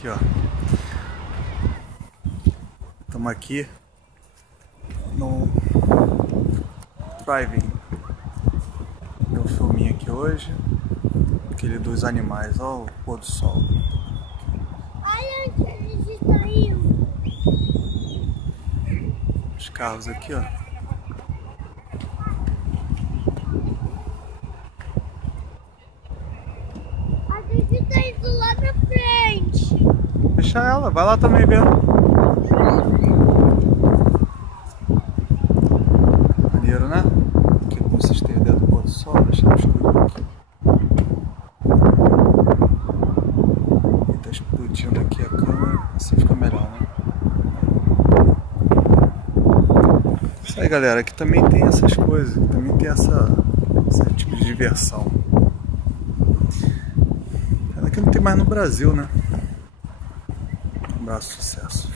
Aqui, ó. Estamos aqui no drive-in. Deu um filminho aqui hoje. Aquele dos animais, ó, o pôr do sol. Olha onde a gente está indo. Os carros aqui, ó. A gente está indo lá na frente. Deixa ela, vai lá também ver. Maneiro, né? Aqui como vocês têm ideia do pôr do sol, deixa eu escuro aqui. E tá explodindo aqui a câmera, assim fica melhor, né? Isso aí, galera, aqui também tem essas coisas, também tem esse tipo de diversão. Pena que não tem mais no Brasil, né? Um abraço, sucesso.